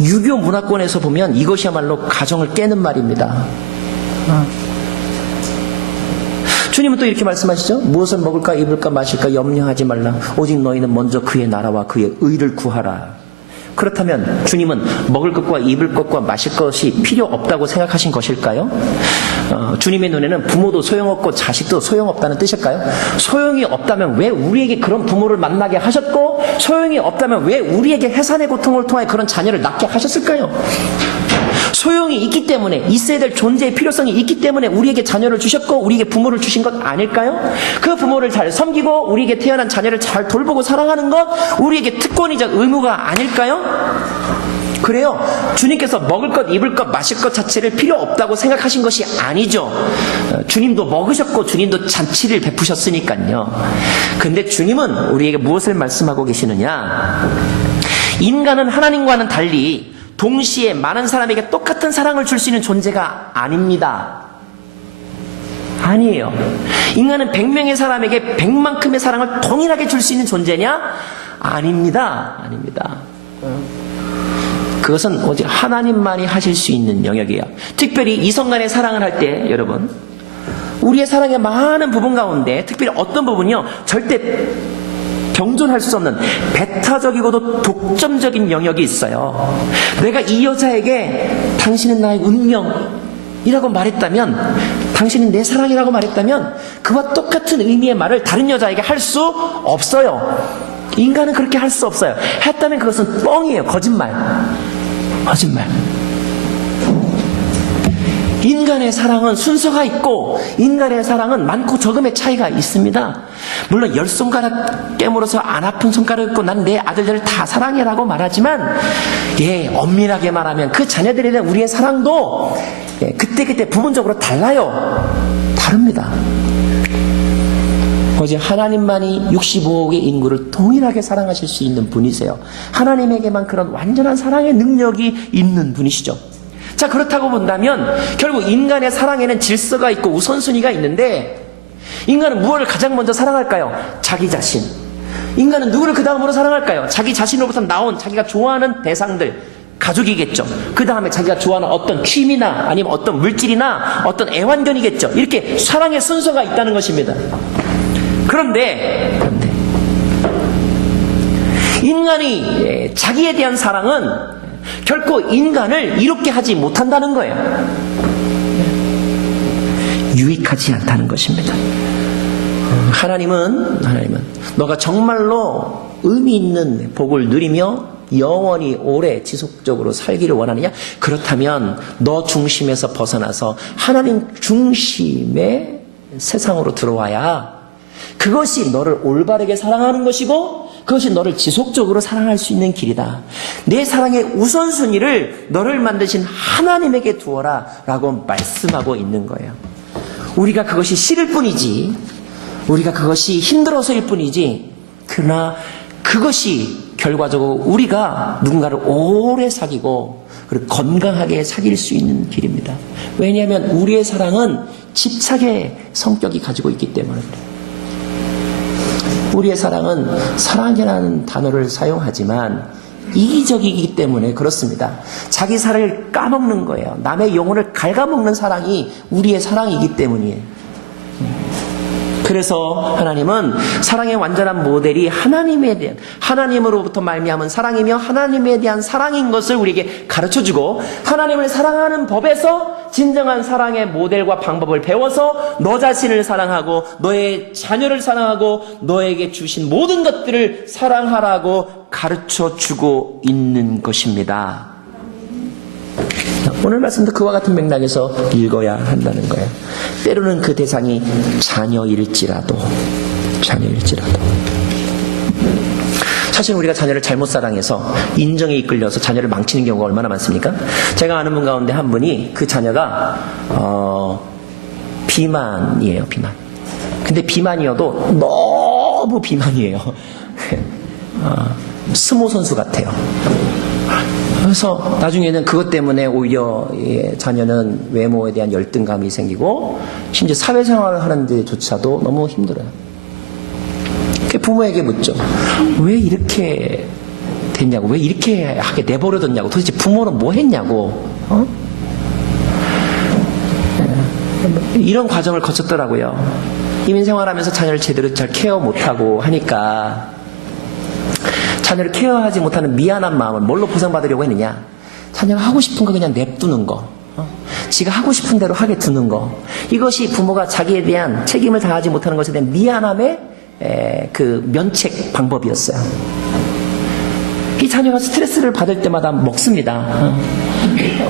유교 문화권에서 보면 이것이야말로 가정을 깨는 말입니다. 주님은 또 이렇게 말씀하시죠. 무엇을 먹을까 입을까 마실까 염려하지 말라. 오직 너희는 먼저 그의 나라와 그의 의를 구하라. 그렇다면 주님은 먹을 것과 입을 것과 마실 것이 필요 없다고 생각하신 것일까요? 주님의 눈에는 부모도 소용없고 자식도 소용없다는 뜻일까요? 소용이 없다면 왜 우리에게 그런 부모를 만나게 하셨고, 소용이 없다면 왜 우리에게 해산의 고통을 통해 그런 자녀를 낳게 하셨을까요? 소용이 있기 때문에, 있어야 될 존재의 필요성이 있기 때문에 우리에게 자녀를 주셨고 우리에게 부모를 주신 것 아닐까요? 그 부모를 잘 섬기고 우리에게 태어난 자녀를 잘 돌보고 사랑하는 것 우리에게 특권이자 의무가 아닐까요? 그래요. 주님께서 먹을 것, 입을 것, 마실 것 자체를 필요 없다고 생각하신 것이 아니죠. 주님도 먹으셨고 주님도 잔치를 베푸셨으니까요. 근데 주님은 우리에게 무엇을 말씀하고 계시느냐? 인간은 하나님과는 달리 동시에 많은 사람에게 똑같은 사랑을 줄 수 있는 존재가 아닙니다. 아니에요. 인간은 100명의 사람에게 100만큼의 사랑을 동일하게 줄 수 있는 존재냐? 아닙니다. 아닙니다. 그것은 오직 하나님만이 하실 수 있는 영역이에요. 특별히 이성 간의 사랑을 할 때 여러분, 우리의 사랑의 많은 부분 가운데 특별히 어떤 부분이요, 절대 경존할 수 없는 배타적이고도 독점적인 영역이 있어요. 내가 이 여자에게 당신은 나의 운명이라고 말했다면, 당신은 내 사랑이라고 말했다면 그와 똑같은 의미의 말을 다른 여자에게 할 수 없어요. 인간은 그렇게 할 수 없어요. 했다면 그것은 뻥이에요. 거짓말. 인간의 사랑은 순서가 있고 인간의 사랑은 많고 적음의 차이가 있습니다. 물론 10손가락 깨물어서 안 아픈 손가락 있고 난 내 아들들을 다 사랑해라고 말하지만, 엄밀하게 말하면 그 자녀들에 대한 우리의 사랑도 그때그때 부분적으로 달라요. 다릅니다. 오직 하나님만이 65억의 인구를 동일하게 사랑하실 수 있는 분이세요. 하나님에게만 그런 완전한 사랑의 능력이 있는 분이시죠. 자, 그렇다고 본다면 결국 인간의 사랑에는 질서가 있고 우선순위가 있는데, 인간은 무엇을 가장 먼저 사랑할까요? 자기 자신. 인간은 누구를 그 다음으로 사랑할까요? 자기 자신으로부터 나온 자기가 좋아하는 대상들, 가족이겠죠. 그 다음에 자기가 좋아하는 어떤 취미나 아니면 어떤 물질이나 어떤 애완견이겠죠. 이렇게 사랑의 순서가 있다는 것입니다. 그런데 인간이 자기에 대한 사랑은 결코 인간을 이롭게 하지 못한다는 거예요. 유익하지 않다는 것입니다. 하나님은 너가 정말로 의미 있는 복을 누리며 영원히 오래 지속적으로 살기를 원하느냐? 그렇다면 너 중심에서 벗어나서 하나님 중심의 세상으로 들어와야 그것이 너를 올바르게 사랑하는 것이고 그것이 너를 지속적으로 사랑할 수 있는 길이다. 내 사랑의 우선순위를 너를 만드신 하나님에게 두어라 라고 말씀하고 있는 거예요. 우리가 그것이 싫을 뿐이지, 우리가 그것이 힘들어서일 뿐이지, 그러나 그것이 결과적으로 우리가 누군가를 오래 사귀고 그리고 건강하게 사귈 수 있는 길입니다. 왜냐하면 우리의 사랑은 집착의 성격이 가지고 있기 때문입니다. 우리의 사랑은 사랑이라는 단어를 사용하지만 이기적이기 때문에 그렇습니다. 자기 살을 까먹는 거예요. 남의 영혼을 갉아먹는 사랑이 우리의 사랑이기 때문이에요. 그래서 하나님은 사랑의 완전한 모델이 하나님에 대한, 하나님으로부터 말미암은 사랑이며 하나님에 대한 사랑인 것을 우리에게 가르쳐주고, 하나님을 사랑하는 법에서 진정한 사랑의 모델과 방법을 배워서 너 자신을 사랑하고 너의 자녀를 사랑하고 너에게 주신 모든 것들을 사랑하라고 가르쳐주고 있는 것입니다. 오늘 말씀도 그와 같은 맥락에서 읽어야 한다는 거예요. 때로는 그 대상이 자녀일지라도. 사실 우리가 자녀를 잘못 사랑해서 인정에 이끌려서 자녀를 망치는 경우가 얼마나 많습니까? 제가 아는 분 가운데 한 분이 그 자녀가 비만이에요. 비만. 근데 비만이어도 너무 비만이에요. 스모 선수 같아요. 그래서 나중에는 그것 때문에 오히려 자녀는 외모에 대한 열등감이 생기고 심지어 사회생활을 하는 데조차도 너무 힘들어요. 부모에게 묻죠. 왜 이렇게 됐냐고, 왜 이렇게 하게 내버려뒀냐고, 도대체 부모는 뭐 했냐고, 이런 과정을 거쳤더라고요. 이민생활하면서 자녀를 제대로 잘 케어 못하고 하니까 자녀를 케어하지 못하는 미안한 마음을 뭘로 보상받으려고 했느냐? 자녀가 하고 싶은 거 그냥 냅두는 거, 지가 하고 싶은 대로 하게 두는 거, 이것이 부모가 자기에 대한 책임을 다하지 못하는 것에 대한 미안함의 그 면책 방법이었어요. 이 자녀가 스트레스를 받을 때마다 먹습니다.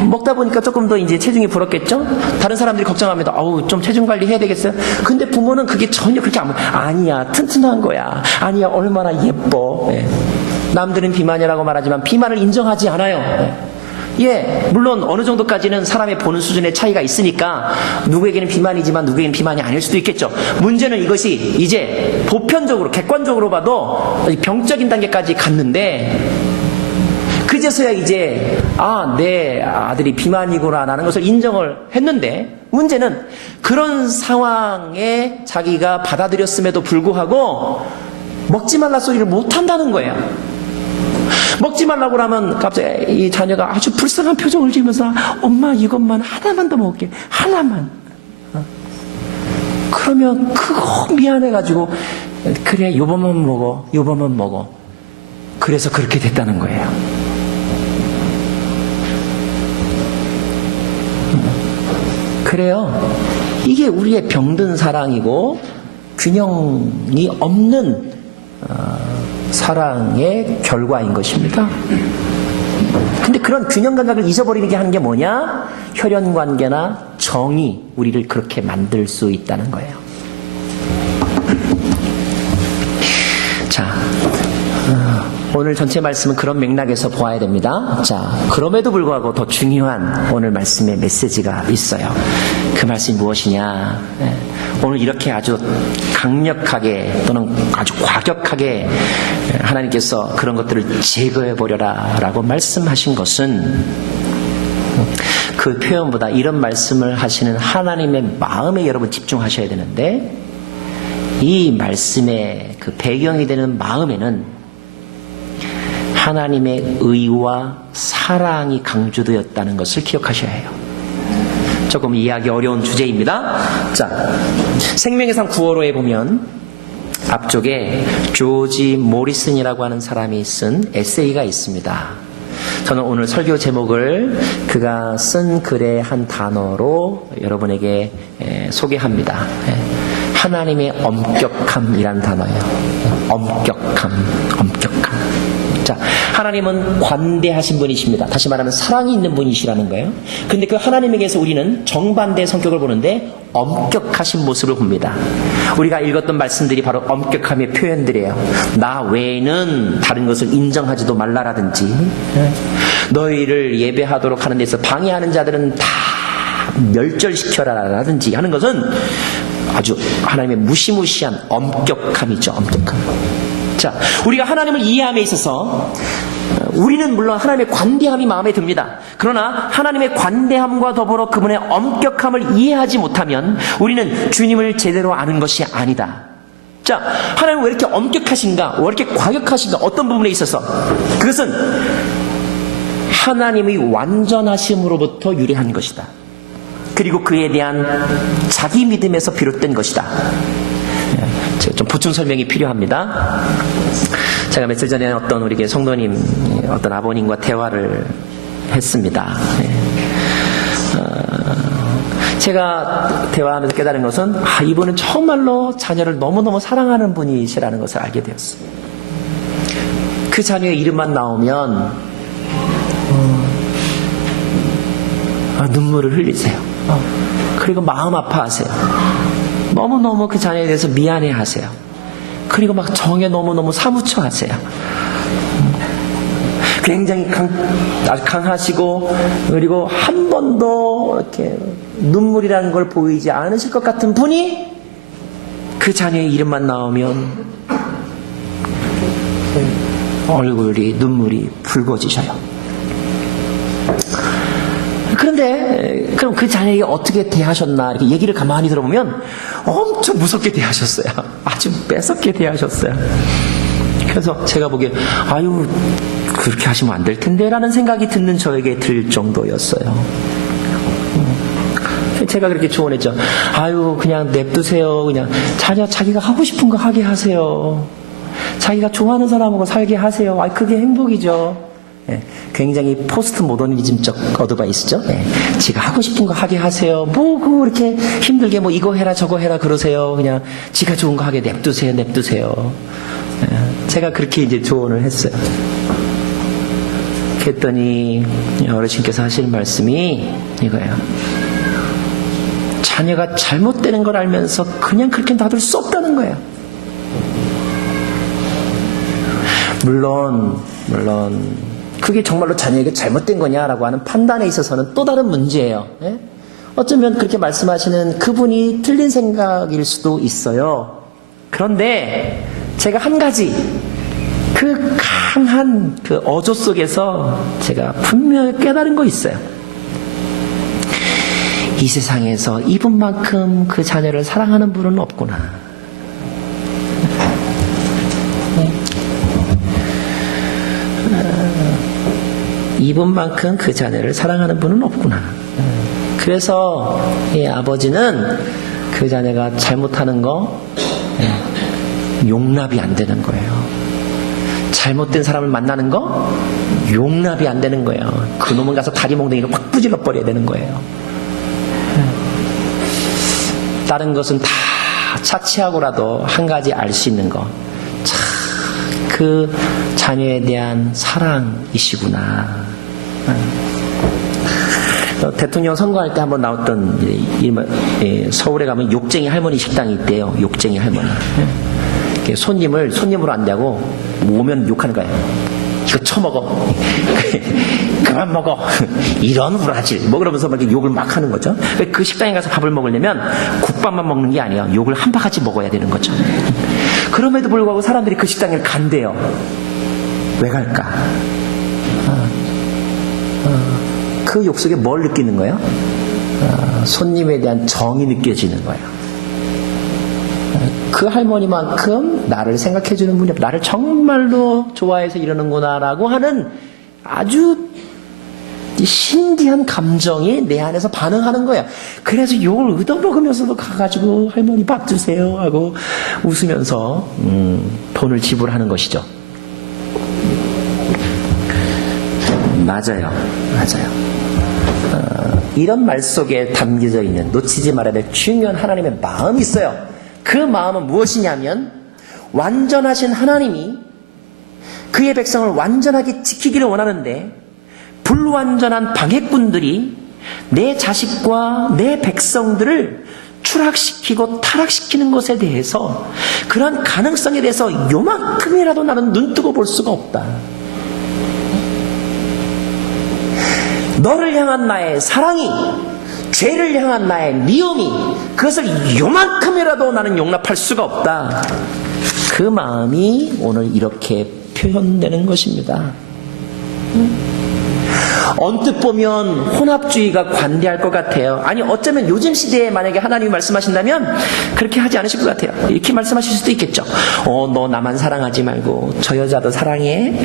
먹다 보니까 조금 더 이제 체중이 불었겠죠? 다른 사람들이 걱정합니다. 아우, 좀 체중 관리 해야 되겠어요? 근데 부모는 그게 전혀 그렇게 아니야, 튼튼한 거야. 아니야, 얼마나 예뻐. 남들은 비만이라고 말하지만 비만을 인정하지 않아요. 물론 어느 정도까지는 사람의 보는 수준의 차이가 있으니까 누구에게는 비만이지만 누구에게는 비만이 아닐 수도 있겠죠. 문제는 이것이 이제 보편적으로 객관적으로 봐도 병적인 단계까지 갔는데 그제서야 이제 내 아들이 비만이구나 라는 것을 인정을 했는데, 문제는 그런 상황에 자기가 받아들였음에도 불구하고 먹지 말라 소리를 못한다는 거예요. 먹지 말라고 하면 갑자기 이 자녀가 아주 불쌍한 표정을 지으면서 엄마 이것만 하나만 더 먹을게, 하나만. 그러면 그거 미안해가지고 그래 요번만 먹어. 그래서 그렇게 됐다는 거예요. 그래요. 이게 우리의 병든 사랑이고 균형이 없는 사랑의 결과인 것입니다. 근데 그런 균형 감각을 잊어버리는 게 하는 게 뭐냐? 혈연 관계나 정이 우리를 그렇게 만들 수 있다는 거예요. 자, 오늘 전체 말씀은 그런 맥락에서 보아야 됩니다. 자, 그럼에도 불구하고 더 중요한 오늘 말씀의 메시지가 있어요. 그 말씀이 무엇이냐? 오늘 이렇게 아주 강력하게 또는 아주 과격하게 하나님께서 그런 것들을 제거해 버려라 라고 말씀하신 것은 그 표현보다 이런 말씀을 하시는 하나님의 마음에 여러분 집중하셔야 되는데, 이 말씀의 그 배경이 되는 마음에는 하나님의 의와 사랑이 강조되었다는 것을 기억하셔야 해요. 조금 이해하기 어려운 주제입니다. 자, 생명의 상 9월호에 보면 앞쪽에 조지 모리슨이라고 하는 사람이 쓴 에세이가 있습니다. 저는 오늘 설교 제목을 그가 쓴 글의 한 단어로 여러분에게 소개합니다. 하나님의 엄격함이란 단어예요. 엄격함. 자, 하나님은 관대하신 분이십니다. 다시 말하면 사랑이 있는 분이시라는 거예요. 근데 그 하나님에게서 우리는 정반대의 성격을 보는데 엄격하신 모습을 봅니다. 우리가 읽었던 말씀들이 바로 엄격함의 표현들이에요. 나 외에는 다른 것을 인정하지도 말라라든지, 너희를 예배하도록 하는 데서 방해하는 자들은 다 멸절시켜라라든지 하는 것은 아주 하나님의 무시무시한 엄격함이죠. 엄격함. 자, 우리가 하나님을 이해함에 있어서 우리는 물론 하나님의 관대함이 마음에 듭니다. 그러나 하나님의 관대함과 더불어 그분의 엄격함을 이해하지 못하면 우리는 주님을 제대로 아는 것이 아니다. 자, 하나님은 왜 이렇게 엄격하신가? 왜 이렇게 과격하신가? 어떤 부분에 있어서? 그것은 하나님의 완전하심으로부터 유래한 것이다. 그리고 그에 대한 자기 믿음에서 비롯된 것이다. 제가 좀 보충 설명이 필요합니다. 제가 며칠 전에 어떤 우리 성도님, 어떤 아버님과 대화를 했습니다. 제가 대화하면서 깨달은 것은 이분은 정말로 자녀를 너무너무 사랑하는 분이시라는 것을 알게 되었어요. 그 자녀의 이름만 나오면 눈물을 흘리세요. 그리고 마음 아파하세요. 너무너무 그 자녀에 대해서 미안해 하세요. 그리고 막 정에 너무너무 사무쳐 하세요. 굉장히 아주 강하시고, 그리고 한 번도 이렇게 눈물이라는 걸 보이지 않으실 것 같은 분이 그 자녀의 이름만 나오면 얼굴이 눈물이 붉어지셔요. 그런데 그럼 그 자녀에게 어떻게 대하셨나 이렇게 얘기를 가만히 들어보면 엄청 무섭게 대하셨어요. 아주 매섭게 대하셨어요. 그래서 제가 보기에 아유 그렇게 하시면 안 될 텐데 라는 생각이 드는 저에게 들 정도였어요. 제가 그렇게 조언했죠. 아유 그냥 냅두세요. 그냥 자녀 자기가 하고 싶은 거 하게 하세요. 자기가 좋아하는 사람하고 살게 하세요. 그게 행복이죠. 굉장히 포스트 모더니즘적 어드바이스죠. 지가 하고 싶은 거 하게 하세요. 그렇게 힘들게 이거 해라 저거 해라 그러세요. 그냥 지가 좋은 거 하게 냅두세요. 제가 그렇게 이제 조언을 했어요. 그랬더니 어르신께서 하시는 말씀이 이거예요. 자녀가 잘못되는 걸 알면서 그냥 그렇게 놔둘 수 없다는 거예요. 물론 그게 정말로 자녀에게 잘못된 거냐라고 하는 판단에 있어서는 또 다른 문제예요. 어쩌면 그렇게 말씀하시는 그분이 틀린 생각일 수도 있어요. 그런데 제가 한 가지 그 강한 그 어조 속에서 제가 분명히 깨달은 거 있어요. 이 세상에서 이분만큼 그 자녀를 사랑하는 분은 없구나. 이분만큼 그 자녀를 사랑하는 분은 없구나. 그래서 이 아버지는 그 자녀가 잘못하는 거 용납이 안 되는 거예요. 잘못된 사람을 만나는 거 용납이 안 되는 거예요. 그놈은 가서 다리 몽둥이를 확 부질러 버려야 되는 거예요. 다른 것은 다 차치하고라도 한 가지 알 수 있는 거, 그 자녀에 대한 사랑이시구나. 대통령 선거할 때 한번 나왔던 서울에 가면 욕쟁이 할머니 식당이 있대요. 욕쟁이 할머니. 손님으로 안되고 오면 욕하는 거예요. 이거 처먹어. 그만 먹어. 이런 우라질. 뭐 그러면서 막 욕을 막 하는 거죠. 그 식당에 가서 밥을 먹으려면 국밥만 먹는 게 아니에요. 욕을 한 바가지 먹어야 되는 거죠. 그럼에도 불구하고 사람들이 그 식당에 간대요. 왜 갈까? 그 욕 속에 뭘 느끼는 거예요? 손님에 대한 정이 느껴지는 거예요. 그 할머니만큼 나를 생각해주는 분이 나를 정말로 좋아해서 이러는구나라고 하는 아주 신기한 감정이 내 안에서 반응하는 거야. 그래서 욕을 얻어먹으면서도 가가지고 할머니 밥 주세요 하고 웃으면서 돈을 지불하는 것이죠. 맞아요. 이런 말 속에 담겨져 있는 놓치지 말아야 될 중요한 하나님의 마음이 있어요. 그 마음은 무엇이냐면 완전하신 하나님이 그의 백성을 완전하게 지키기를 원하는데 불완전한 방해꾼들이 내 자식과 내 백성들을 추락시키고 타락시키는 것에 대해서 그러한 가능성에 대해서 요만큼이라도 나는 눈뜨고 볼 수가 없다. 너를 향한 나의 사랑이 죄를 향한 나의 미움이 그것을 요만큼이라도 나는 용납할 수가 없다. 그 마음이 오늘 이렇게 표현되는 것입니다. 언뜻 보면 혼합주의가 관대할 것 같아요. 아니 어쩌면 요즘 시대에 만약에 하나님이 말씀하신다면 그렇게 하지 않으실 것 같아요. 이렇게 말씀하실 수도 있겠죠. 너 나만 사랑하지 말고 저 여자도 사랑해.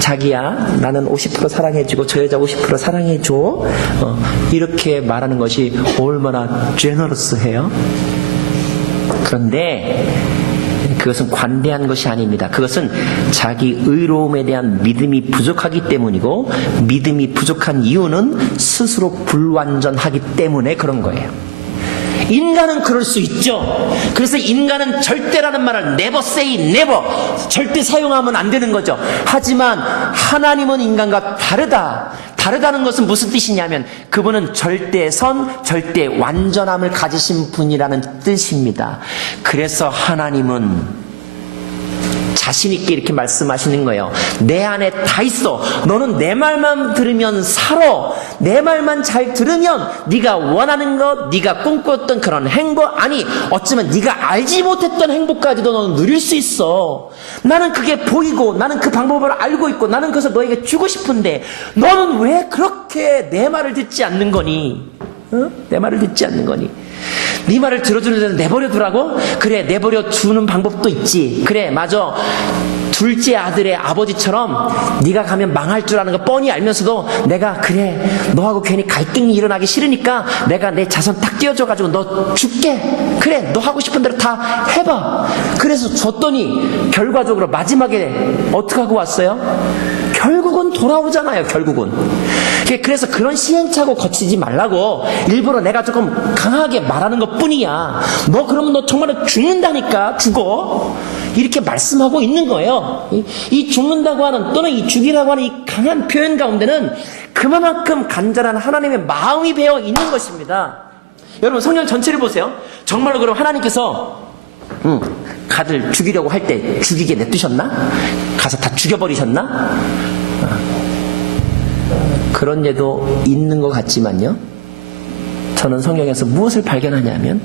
자기야 나는 50% 사랑해주고 저 여자 50% 사랑해줘. 이렇게 말하는 것이 얼마나 제너러스해요. 그런데 그것은 관대한 것이 아닙니다. 그것은 자기 의로움에 대한 믿음이 부족하기 때문이고 믿음이 부족한 이유는 스스로 불완전하기 때문에 그런 거예요. 인간은 그럴 수 있죠. 그래서 인간은 절대라는 말을 never say never 절대 사용하면 안 되는 거죠. 하지만 하나님은 인간과 다르다는 것은 무슨 뜻이냐면 그분은 절대선, 절대 완전함을 가지신 분이라는 뜻입니다. 그래서 하나님은 자신있게 이렇게 말씀하시는 거예요. 내 안에 다 있어. 너는 내 말만 들으면 살아. 내 말만 잘 들으면 네가 원하는 것, 네가 꿈꿨던 그런 행복, 아니 어쩌면 네가 알지 못했던 행복까지도 너는 누릴 수 있어. 나는 그게 보이고 나는 그 방법을 알고 있고 나는 그래서 너에게 주고 싶은데 너는 왜 그렇게 내 말을 듣지 않는 거니? 내 말을 듣지 않는 거니? 네 말을 들어주는 데는 내버려 두라고? 그래, 내버려 두는 방법도 있지. 그래, 맞아. 둘째 아들의 아버지처럼 네가 가면 망할 줄 아는 거 뻔히 알면서도 내가 그래 너하고 괜히 갈등이 일어나기 싫으니까 내가 내 자손 딱 띄워줘가지고 너 줄게. 그래, 너 하고 싶은 대로 다 해봐. 그래서 줬더니 결과적으로 마지막에 어떻게 하고 왔어요? 결국은 돌아오잖아요. 결국은. 그래서 그런 시행착오 거치지 말라고 일부러 내가 조금 강하게 말하는 것 뿐이야. 너 그러면 너 정말로 죽는다니까. 죽어. 이렇게 말씀하고 있는 거예요. 이 죽는다고 하는 또는 이 죽이라고 하는 이 강한 표현 가운데는 그만큼 간절한 하나님의 마음이 배어 있는 것입니다. 여러분 성경 전체를 보세요. 정말로 그럼 하나님께서 가들 죽이려고 할 때 죽이게 냅두셨나? 가서 다 죽여버리셨나? 그런 예도 있는 것 같지만요, 저는 성경에서 무엇을 발견하냐면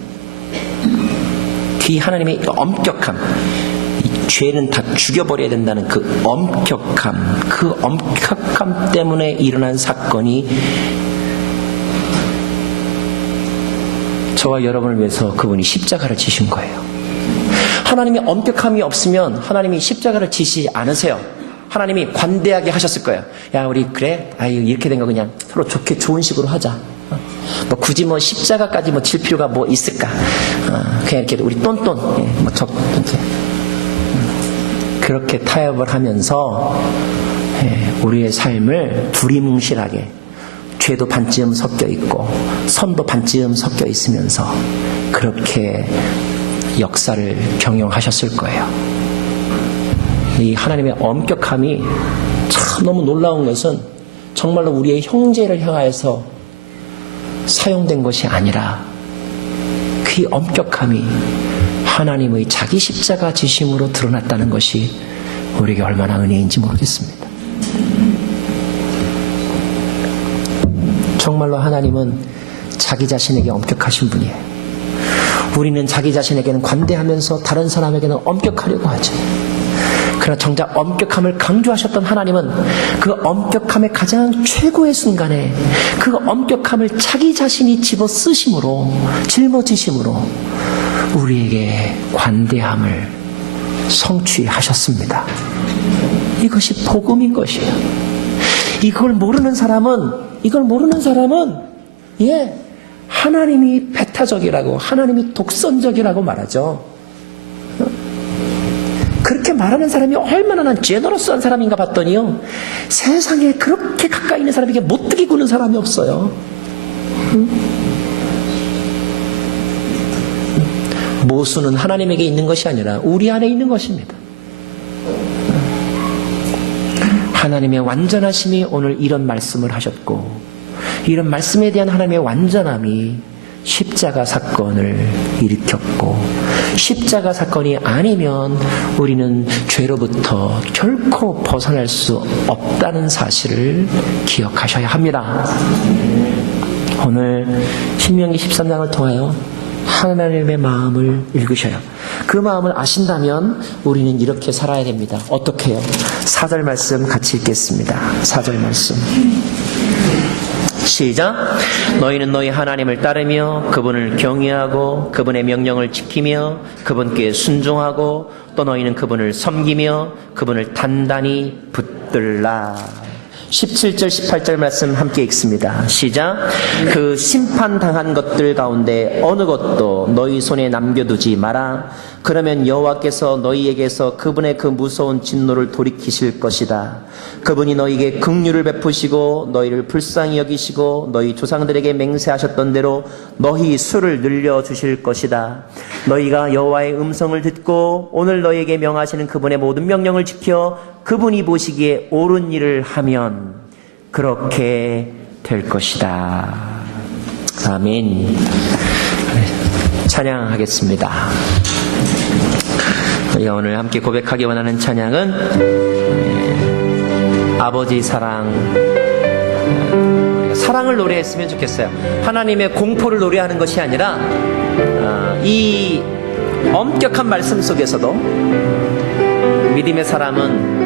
이 하나님의 엄격함, 이 죄는 다 죽여버려야 된다는 그 엄격함 때문에 일어난 사건이 저와 여러분을 위해서 그분이 십자가를 지신 거예요. 하나님의 엄격함이 없으면 하나님이 십자가를 지시지 않으세요. 하나님이 관대하게 하셨을 거예요. 야, 우리 그래? 이렇게 된 거 그냥 서로 좋게 좋은 식으로 하자. 뭐 굳이 뭐 십자가까지 뭐 질 필요가 뭐 있을까? 그냥 이렇게 우리 똔똔 뭐 이렇게 그렇게 타협을 하면서 우리의 삶을 두리뭉실하게 죄도 반쯤 섞여 있고 선도 반쯤 섞여 있으면서 그렇게 역사를 경영하셨을 거예요. 이 하나님의 엄격함이 참 너무 놀라운 것은 정말로 우리의 형제를 향하여서 사용된 것이 아니라 그 엄격함이 하나님의 자기 십자가 지심으로 드러났다는 것이 우리에게 얼마나 은혜인지 모르겠습니다. 정말로 하나님은 자기 자신에게 엄격하신 분이에요. 우리는 자기 자신에게는 관대하면서 다른 사람에게는 엄격하려고 하죠. 그러나 정작 엄격함을 강조하셨던 하나님은 그 엄격함의 가장 최고의 순간에 그 엄격함을 자기 자신이 집어쓰심으로, 짊어지심으로 우리에게 관대함을 성취하셨습니다. 이것이 복음인 것이에요. 이걸 모르는 사람은 하나님이 배타적이라고, 하나님이 독선적이라고 말하죠. 그렇게 말하는 사람이 얼마나 난 제너러스한 사람인가 봤더니요, 세상에 그렇게 가까이 있는 사람에게 못되게 구는 사람이 없어요. 모수는 하나님에게 있는 것이 아니라 우리 안에 있는 것입니다. 하나님의 완전하심이 오늘 이런 말씀을 하셨고, 이런 말씀에 대한 하나님의 완전함이 십자가 사건을 일으켰고, 십자가 사건이 아니면 우리는 죄로부터 결코 벗어날 수 없다는 사실을 기억하셔야 합니다. 오늘 신명기 13장을 통하여 하나님의 마음을 읽으셔요. 그 마음을 아신다면 우리는 이렇게 살아야 됩니다. 어떻게 해요? 4절 말씀 같이 읽겠습니다. 4절 말씀 시작. 너희는 너희 하나님을 따르며 그분을 경외하고 그분의 명령을 지키며 그분께 순종하고 또 너희는 그분을 섬기며 그분을 단단히 붙들라. 17절 18절 말씀 함께 읽습니다. 시작. 그 심판당한 것들 가운데 어느 것도 너희 손에 남겨두지 마라. 그러면 여호와께서 너희에게서 그분의 그 무서운 진노를 돌이키실 것이다. 그분이 너희에게 긍휼을 베푸시고 너희를 불쌍히 여기시고 너희 조상들에게 맹세하셨던 대로 너희 수를 늘려주실 것이다. 너희가 여호와의 음성을 듣고 오늘 너희에게 명하시는 그분의 모든 명령을 지켜 그분이 보시기에 옳은 일을 하면 그렇게 될 것이다. 아멘. 찬양하겠습니다. 우리가 오늘 함께 고백하기 원하는 찬양은 아버지 사랑. 우리가 사랑을 노래했으면 좋겠어요. 하나님의 공포를 노래하는 것이 아니라 이 엄격한 말씀 속에서도 믿음의 사람은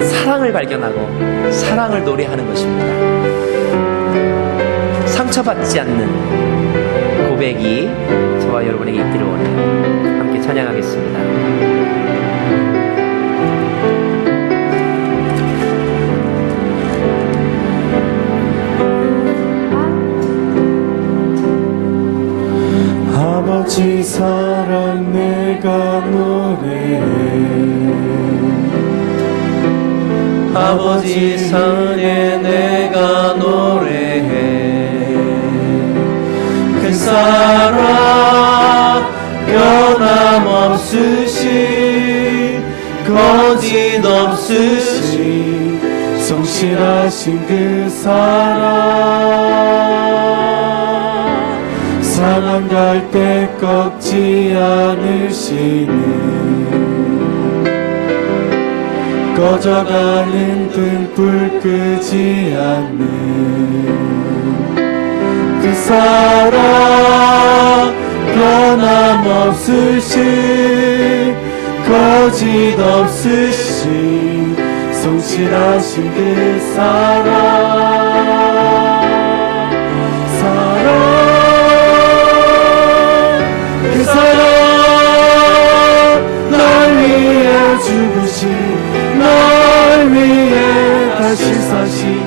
사랑을 발견하고 사랑을 노래하는 것입니다. 상처받지 않는 고백이 저와 여러분에게 있기를 원해요. 함께 찬양하겠습니다. 아버지 사랑 내가 노래해. 아버지 사랑에 내가 노래해. 그 사랑 변함없으시 거짓 없으시 성실하신 그 사랑 상한 갈대 꺾지 않으시는 꺼져가는 등불 끄지 않는 그 사랑 변함없으시 거짓 없으시 성실하신 그 그 사랑 날 위해 죽으신 날 위해 다시 사신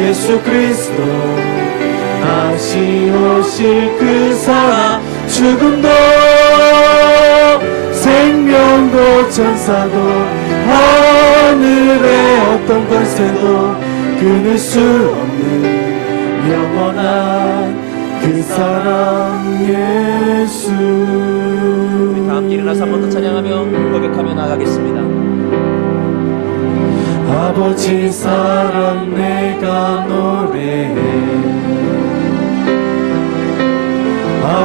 예수 그리스도 다시 오실 그 사랑 죽음도 생명도 천사도 하늘의 어떤 권세도 끊을 수 없는 영원한 그 사랑 예수. 우리 다음 일어나서 한 번 더 찬양하며 고백하며 나가겠습니다. 아버지 사랑 내가 노래해.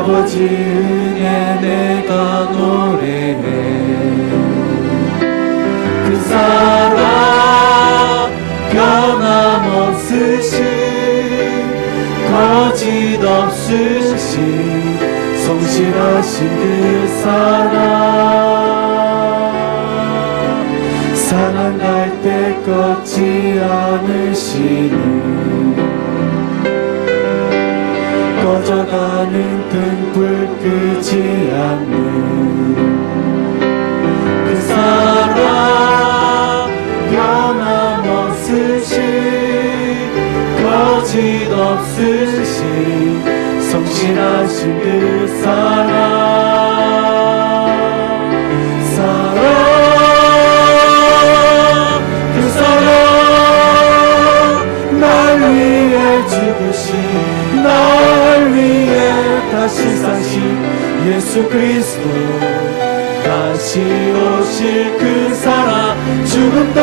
아버지 은혜 내가 노래해. 그 사랑 변함없으신 거짓 없으신 성실하신 그 사랑 사랑할 때 꺾지 않으시는 꺼져가는 등불 끄지 않는 그 사랑 변함없으신 거짓 없으신 성실하신 그 사랑 그 사랑 날 위해 죽으신 날 위해 다시 사신 예수 그리스도 다시 오실 그 사랑 죽음도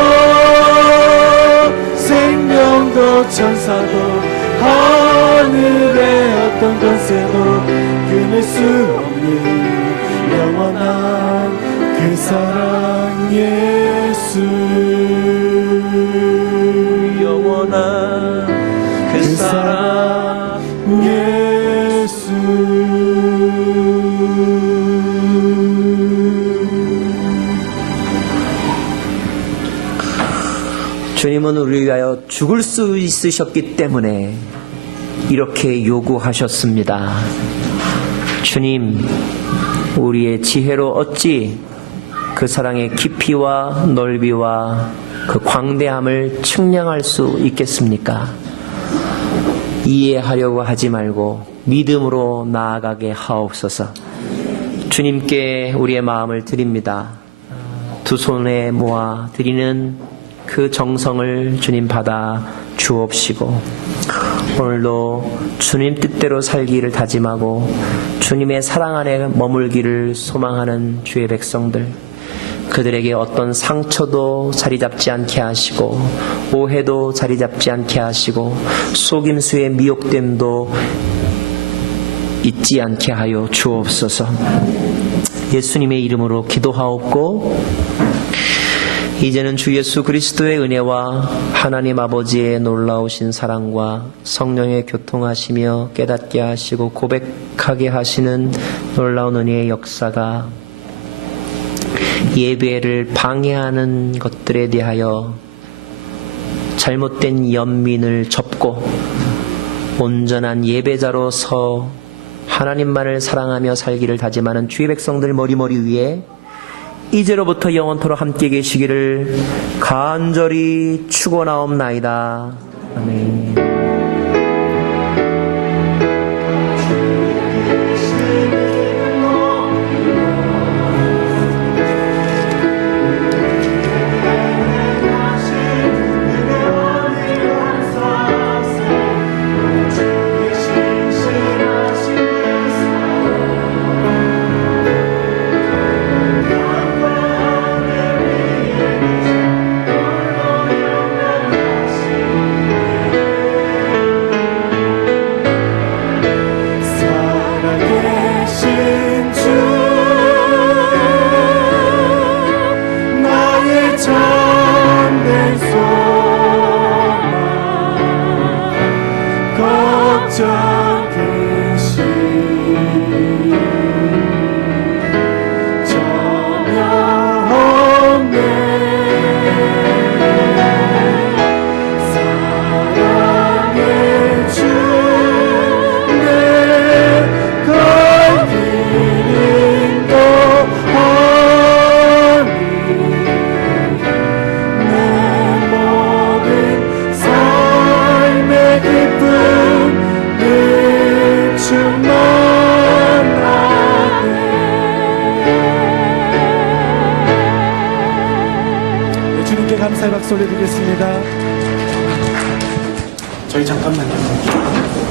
생명도 천사도 하늘의 어떤 권세도 끊을 수 없는 영원한 그 사랑 예수 영원한 그 사랑 예수 주님은 우리를 위하여 죽을 수 있으셨기 때문에 이렇게 요구하셨습니다. 주님, 우리의 지혜로 어찌 그 사랑의 깊이와 넓이와 그 광대함을 측량할 수 있겠습니까? 이해하려고 하지 말고 믿음으로 나아가게 하옵소서. 주님께 우리의 마음을 드립니다. 두 손에 모아 드리는 그 정성을 주님 받아 주옵시고 오늘도 주님 뜻대로 살기를 다짐하고 주님의 사랑 안에 머물기를 소망하는 주의 백성들, 그들에게 어떤 상처도 자리 잡지 않게 하시고 오해도 자리 잡지 않게 하시고 속임수의 미혹됨도 잊지 않게 하여 주옵소서. 예수님의 이름으로 기도하옵고 이제는 주 예수 그리스도의 은혜와 하나님 아버지의 놀라우신 사랑과 성령의 교통하시며 깨닫게 하시고 고백하게 하시는 놀라운 은혜의 역사가 예배를 방해하는 것들에 대하여 잘못된 연민을 접고 온전한 예배자로서 하나님만을 사랑하며 살기를 다짐하는 주의 백성들 머리머리 위에 이제로부터 영원토록 함께 계시기를 간절히 축원하옵나이다. 아멘. 감사의 박수 올려드리겠습니다. 저희 잠깐만요.